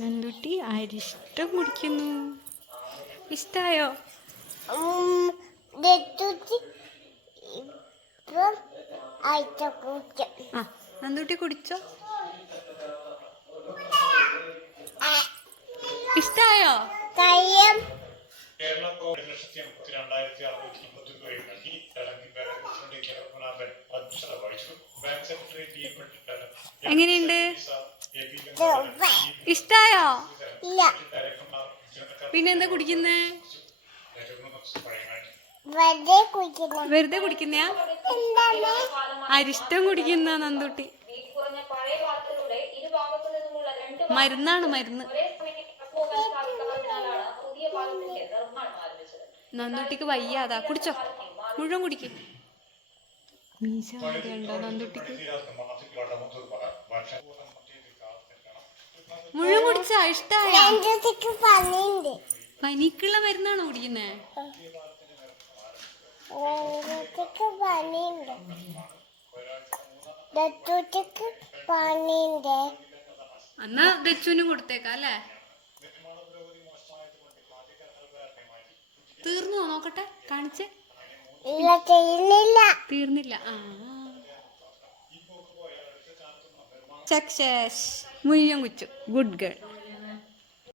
നന്ദുട്ടി അരിഷ്ടം കുടിക്കുന്നു? ഇഷ്ടായോ? ആ നന്ദുട്ടി കുടിച്ചോ? ഇഷ്ടായോ? കേരള ലക്ഷത്തി രണ്ടായിരത്തി അറുന്നൂറ്റി നൽകി. ബാങ്ക് പ്രസിഡന്റ് കെ രഘുനാഥൻ അധ്യക്ഷത വഹിച്ചു. Bank secretary T M Vettikkaran എങ്ങനെയുണ്ട്? ഇഷ്ടായോ? ഇല്ല. ഡയറക്ടർമാർ പിന്നെ എന്താ കുടിക്കുന്നേ? വെറുതെ കുടിക്കണം വെറുതെ കുടിക്കുന്നയാ? എന്താണ്? അരിഷ്ടം കുടിക്കുന്ന നന്ദുട്ടി. മരുന്നാണ് മരുന്ന്. നന്ദുട്ടിക്ക് വയ്യാതാ കുടിച്ചോ? മുഴുവൻ കുടിക്കും. മീശ നന്ദുട്ടിക്ക്? മുഴുവൻ കുടിച്ചാ ഇഷ്ടായ? പനിക്കുള്ള മരുന്നാണോ കുടിക്കുന്നേ? എന്നാ ദച്ചുവിന് കൊടുത്തേക്കാം അല്ലേ? തീർന്നോ നോക്കട്ടെ കാണിച്ചേ. തീർന്നില്ല. ആ. സക്സസ് മുയ്യം കുച്ചു ഗുഡ് ഗേൾ.